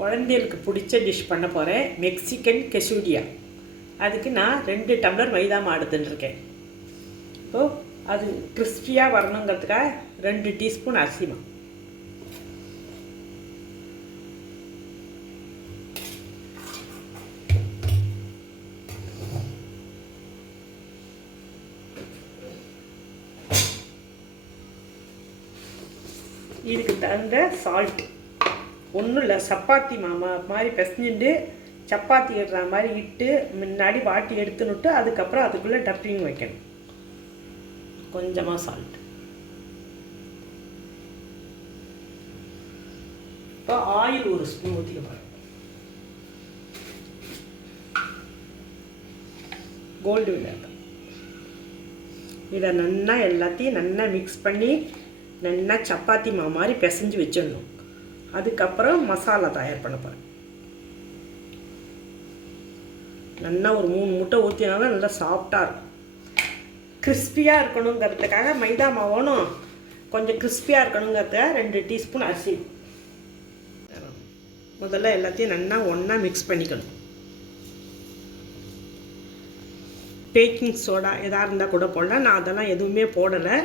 குழந்தைகளுக்கு பிடிச்ச டிஷ் பண்ண போகிறேன். மெக்சிகன் கெசூடியா. அதுக்கு நான் 2 டம்ளர் மைதா மாவு எடுத்துட்டுருக்கேன். இப்போது அது கிறிஸ்பியாக வரணுங்கிறதுக்காக 2 டீஸ்பூன் அரிசி மாவு, இதுக்கு தகுந்த சால்ட். ஒன்றும் இல்லை, சப்பாத்தி மாமா மாதிரி பிசைஞ்சுட்டு சப்பாத்தி இடுற மாதிரி இட்டு முன்னாடி வாட்டி எடுத்துனுட்டு அதுக்கப்புறம் அதுக்குள்ளே டப்பிங் வைக்கணும். கொஞ்சமாக சால்ட். இப்போ ஆயில் 1 ஸ்பூன் ஊற்றிக்க போகிறேன். கோல்டு வினர். இதை நல்லா எல்லாத்தையும் நல்லா மிக்ஸ் பண்ணி நல்லா சப்பாத்தி மாவு மாதிரி பிசைஞ்சு வச்சிடணும். அதுக்கப்புறம் மசாலா தயார் பண்ண போகிறேன். நல்லா ஒரு 3 முட்டை ஊற்றினாலும் நல்லா சாஃப்டாக இருக்கும். கிறிஸ்பியாக இருக்கணுங்கிறதுக்காக மைதா மாவோனும் கொஞ்சம் கிறிஸ்பியாக இருக்கணுங்கிறதுக்காக 2 டீஸ்பூன் அரிசி. முதல்ல எல்லாத்தையும் நல்லா ஒன்றா மிக்ஸ் பண்ணிக்கணும். பேக்கிங் சோடா எதாக இருந்தால் கூட போடலாம். நான் அதெல்லாம் எதுவுமே போடலை.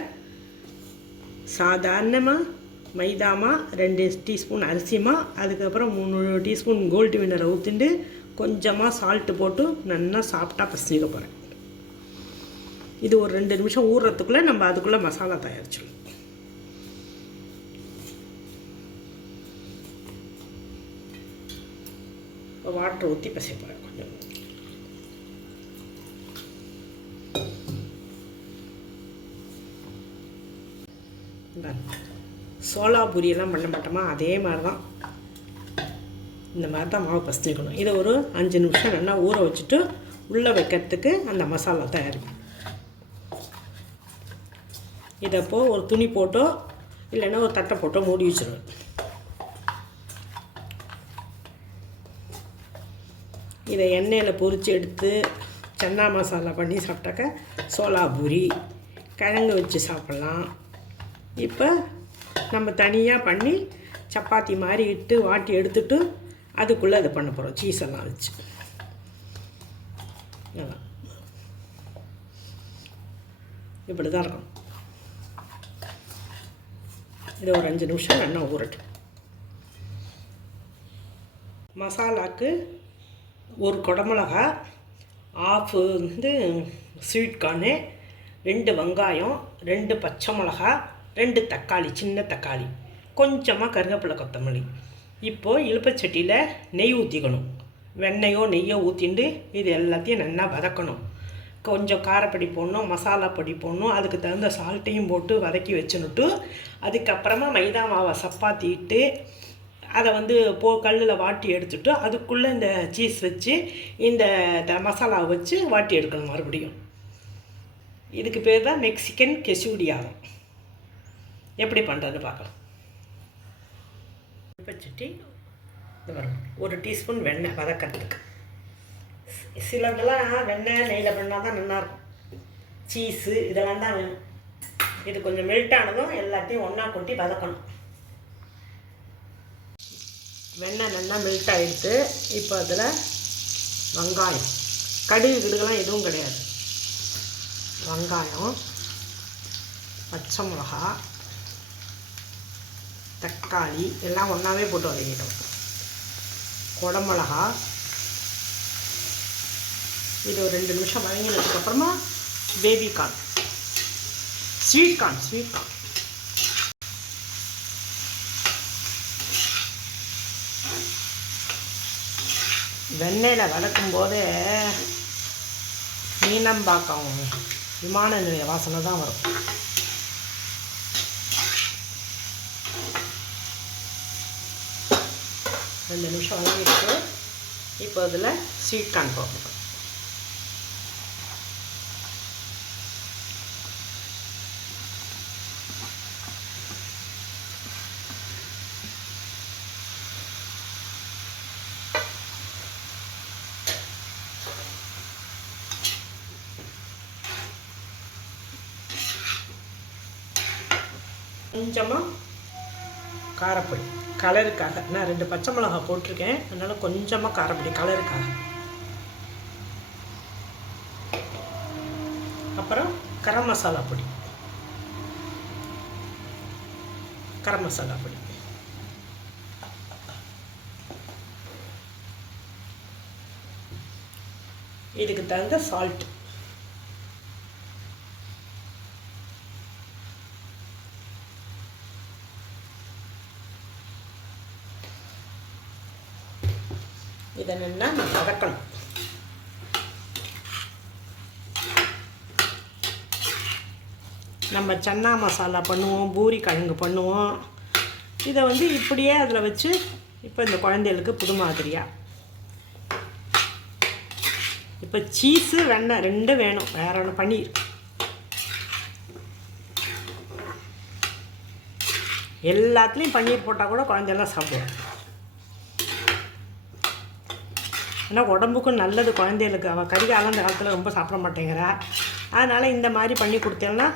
சாதாரணமாக மைதாமா 2 டீஸ்பூன் அரிசிமா, அதுக்கப்புறம் 3 டீஸ்பூன் கோல்டு வினரை ஊற்றிட்டு கொஞ்சமாக சால்ட்டு போட்டு நல்லா சாஃப்டாக பசிக்க போகிறேன். இது ஒரு 2 நிமிஷம் ஊறுறதுக்குள்ளே நம்ம அதுக்குள்ளே மசாலா தயாரிச்சிடலாம். இப்போ வாட்டர் ஊற்றி பசிக்க போகிறேன். கொஞ்சம் சோளா பூரியெல்லாம் பண்ண மாட்டோமா, அதே மாதிரி தான் இந்த மாதிரி தான் மாவு பசிக்கணும். இதை ஒரு 5 நிமிஷம் நல்லா ஊற வச்சுட்டு உள்ளே வைக்கிறதுக்கு அந்த மசாலா தயாரிக்கும். இதை இப்போது ஒரு துணி போட்டோ இல்லைன்னா ஒரு தட்டை போட்டோ மூடி வச்சுருவேன். இதை எண்ணெயில் பொரித்து எடுத்து சன்னா மசாலா பண்ணி சாப்பிட்டாக்க சோளா பூரி, கிழங்கு வச்சு சாப்பிட்லாம். இப்போ நம்ம தனியாக பண்ணி சப்பாத்தி மாதிரி இட்டு வாட்டி எடுத்துட்டு அதுக்குள்ளே இது பண்ண போகிறோம். சீஸ் எல்லாம் வச்சு இப்படி தான் இருக்கும். இதை ஒரு 5 நிமிஷம் நல்லா ஊறட்டும். மசாலாவுக்கு 1 குடமிளகா, ஆஃபு ஸ்வீட் கார்னு, 2 வெங்காயம், 2 பச்சை மிளகா, 2 தக்காளி, சின்ன தக்காளி, கொஞ்சமாக கருவேப்பிலை, கொத்தமல்லி. இப்போது இழுப்பச்சட்டியில் நெய் ஊற்றிக்கணும். வெண்ணெயோ நெய்யோ ஊற்றிண்டு இது எல்லாத்தையும் நல்லா வதக்கணும். கொஞ்சம் காரப்பொடி போடணும், மசாலா பொடி போடணும், அதுக்கு தகுந்த சால்ட்டையும் போட்டு வதக்கி வச்சுன்னுட்டு அதுக்கப்புறமா மைதா மாவை சப்பாத்தி இட்டு அதை கல்லில் வாட்டி எடுத்துட்டு அதுக்குள்ளே இந்த சீஸ் வச்சு இந்த மசாலாவை வச்சு வாட்டி எடுக்கணும் மறுபடியும். இதுக்கு பேர் தான் மெக்சிகன் கெசூடியாகும். எப்படி பண்ணுறது பார்க்கலாம். வச்சுட்டு இது வரும் 1 டீஸ்பூன் வெண்ணெய் வதக்கிறதுக்கு. சிலதெல்லாம் வெண்ணெய் நெய்யில் பண்ணால் தான் நல்லாயிருக்கும். சீஸு இதெல்லாம் தான் வேணும். இது கொஞ்சம் மெல்ட் ஆனதும் எல்லாத்தையும் ஒன்றா கொட்டி வதக்கணும். வெண்ணெய் நல்லா மெல்ட் ஆகிடுத்து. இப்போ அதில் வெங்காயம், கடுகுலாம் எதுவும் கிடையாது. வெங்காயம், பச்சை மிளகா, தக்காளி எல்லாம் ஒன்றாவே போட்டு வதக்கிட்டோம். குடமிளகா இது ஒரு 2 நிமிஷம் வதங்கினதுக்கப்புறமா பேபி கார்ன், ஸ்வீட் கார்ன் வெண்ணெயில் வதக்கும் போதே மீனம்பாக்கம் விமான நிலைய வாசனை தான் வரும். ரெண்டு நிமிஷம் வதங்கிட்டு இப்போ அதில் ஸ்வீட் கார்ன் போடணும். கொஞ்சமாக காரப்பொடி, கலருக்காக நான் 2 பச்சை மிளகாய் போட்டிருக்கேன், அதனால் கொஞ்சமாக காரப்பொடி கலருக்காக. அப்புறம் கரம் மசாலா பொடி, கரம் மசாலா பொடி. இதுக்கு தகுந்த சால்ட். இதை நல்லா நான் வதக்கணும். நம்ம சன்னா மசாலா பண்ணுவோம், பூரி கிழங்கு பண்ணுவோம். இதை வந்து இப்படியே அதில் வச்சு இப்போ இந்த குழந்தைகளுக்கு புது மாதிரியாக. இப்போ சீஸு வெண்ணெய் 2 வேணும், வேற ஒன்று பன்னீர். எல்லாத்துலேயும் பன்னீர் போட்டால் கூட குழந்தையெல்லாம் சாப்பிடுவோம். ஏன்னா உடம்புக்கும் நல்லது குழந்தைகளுக்கு. அவள் கறிகாலம் அந்த காலத்தில் ரொம்ப சாப்பிட மாட்டேங்கிறா. அதனால் இந்த மாதிரி பண்ணி கொடுத்தேன்னா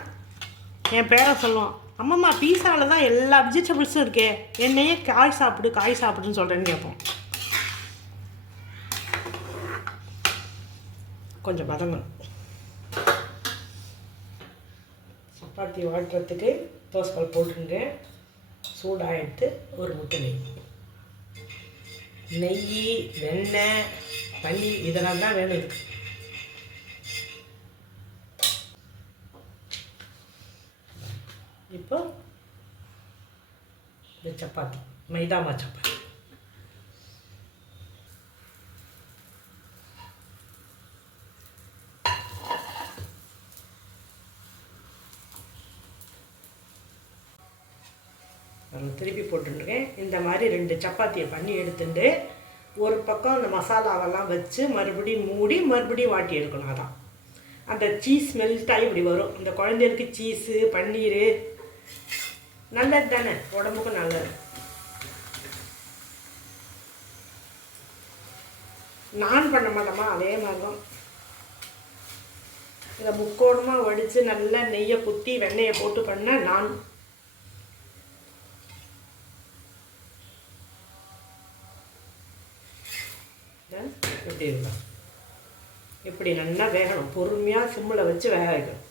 என் பேரை சொல்லுவான், அம்மம்மா பீஸாவில் தான் எல்லா வெஜிடபிள்ஸும் இருக்கே, என்னையே காய் சாப்பிடுன்னு சொல்கிறேன்னு கேட்போம். கொஞ்சம் வதங்கணும். சப்பாத்தி வாட்டுறதுக்கு தோசைக்கல் போட்டுருங்க. சூடாக எடுத்து ஒரு முட்டை நெய், வெண்ணெய், பன்னீர் இதெல்லாம் தான் வேணும் இதுக்கு. இப்போ இந்த சப்பாத்தி, மைதாமா சப்பாத்தி. திருப்பி போட்டுருக்கேன். இந்த மாதிரி 2 சப்பாத்தியை பண்ணி எடுத்துட்டு ஒரு பக்கம் அந்த மசாலாவெல்லாம் வச்சு மறுபடியும் மூடி மறுபடியும் வாட்டி எடுக்கணும். அதான் அந்த சீஸ் மெல்ட்டாகி இப்படி வரும். அந்த குழந்தைகளுக்கு சீஸு பன்னீர் நல்லது தானே, உடம்புக்கும் நல்லது. நான் பண்ண மாட்டோமா, அதே மாதிரி தான். இதை முக்கோணமாக வடித்து நல்லா நெய்யை குத்தி வெண்ணெயை போட்டு பண்ண நான். எப்படி இருக்கும், இப்படி நல்லா வேகணும். பொறுமையாக சிம்மில் வச்சு வேக வைக்கணும்.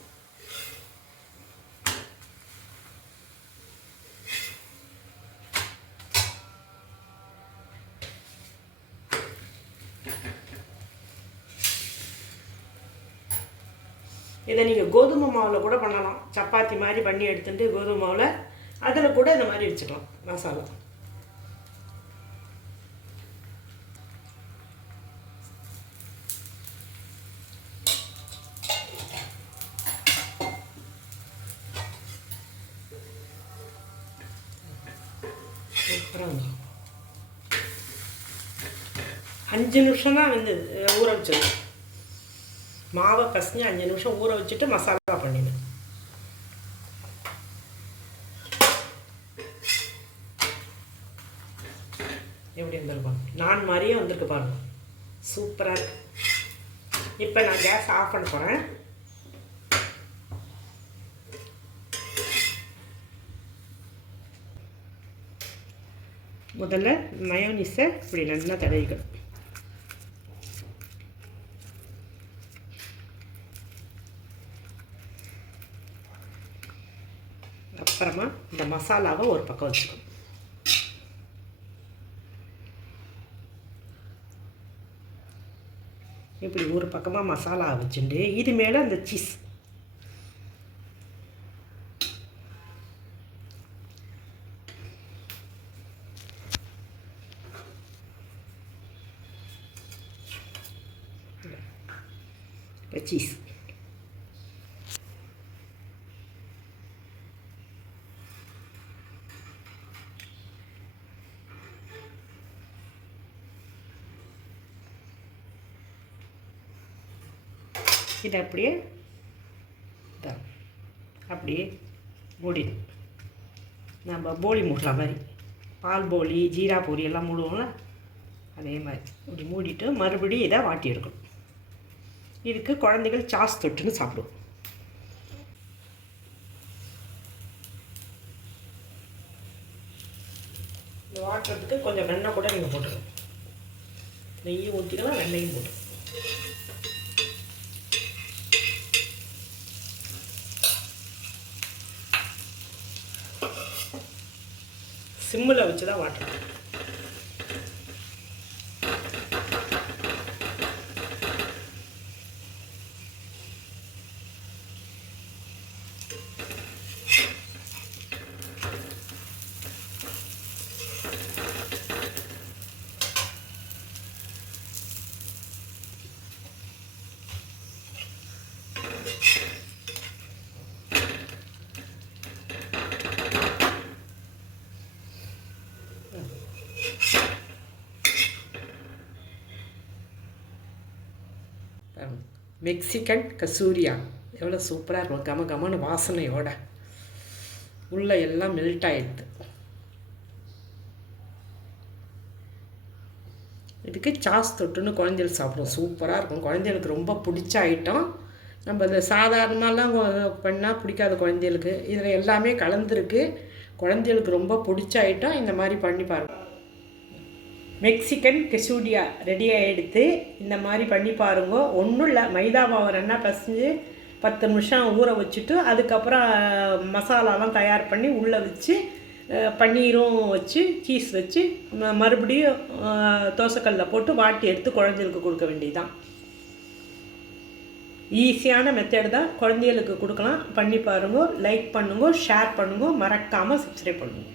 இதை நீங்கள் கோதுமை மாவில் கூட பண்ணலாம். சப்பாத்தி மாதிரி பண்ணி எடுத்துட்டு கோதுமை மாவில் அதில் கூட இந்த மாதிரி வச்சுக்கலாம் மசாலா. சூப்பராக 5 நிமிஷம் தான் வந்து ஊற வச்சிடணும். மாவை பசங்க 5 நிமிஷம் ஊற வச்சுட்டு மசாலா பண்ணிடணும். எப்படி வந்துருப்பாங்க, நான் மாதிரியே வந்திருக்கு பாருங்க, சூப்பராக இருக்கு. இப்போ நான் கேஸ் ஆஃப் பண்ண போகிறேன். முதல்ல மயோனீஸை இப்படி நல்லா தடவிக்கணும். அப்புறமா இந்த மசாலாவை ஒரு பக்கம் வச்சுக்கணும். இப்படி ஒரு பக்கமாக மசாலா வச்சுட்டு இது மேலே அந்த சீஸ் சீஸ் இதை அப்படியே மூடிடும். நம்ம போலி மூடுற மாதிரி, பால் போலி ஜீரா பூரி எல்லாம் மூடுவோம்ல, அதே மாதிரி இப்படி மூடிட்டு மறுபடியும் இதை வாட்டி எடுக்கணும். இதுக்கு குழந்தைகள் சாஸ் தொட்டுன்னு சாப்பிடுவோம். வாட்டுறதுக்கு கொஞ்சம் வெண்ணெய் கூட நீங்கள் போட்டுக்கலாம். நெய்யும் ஊற்றிக்கலாம், வெண்ணெயும் போட்டு சிம்மில் வச்சு தான் வாட்டணும். மெக்சிகன் கசூரியா எவ்வளோ சூப்பராக இருக்கும், கம கமன்னு வாசனையோட உள்ளே எல்லாம் மெல்ட் ஆகிடுது. இதுக்கு சாஸ் தொட்டுன்னு குழந்தைகள் சாப்பிடும், சூப்பராக இருக்கும். குழந்தைகளுக்கு ரொம்ப பிடிச்ச ஐட்டம். நம்ம இந்த சாதாரணமாலாம் பண்ணால் பிடிக்காத குழந்தைகளுக்கு, இதில் எல்லாமே கலந்துருக்கு. குழந்தைகளுக்கு ரொம்ப பிடிச்ச ஐட்டம். இந்த மாதிரி பண்ணி பாருங்கள். மெக்சிகன் கெசூடியா ரெடி ஆகிடுத்து. இந்த மாதிரி பண்ணி பாருங்க. ஒன்றும் இல்லை, மைதா மாவு ரெண்டா பசஞ்சு 10 நிமிஷம் ஊற வச்சுட்டு அதுக்கப்புறம் மசாலாலாம் தயார் பண்ணி உள்ளே வச்சு பன்னீரும் வச்சு சீஸ் வச்சு மறுபடியும் தோசைக்கல்லில் போட்டு வாட்டி எடுத்து குழந்தைகளுக்கு கொடுக்க வேண்டியதுதான். ஈஸியான மெத்தட் தான், குழந்தைகளுக்கு கொடுக்கலாம். பண்ணி பாருங்க. லைக் பண்ணுங்க, ஷேர் பண்ணுங்க, மறக்காமல் சப்ஸ்கிரைப் பண்ணுங்க.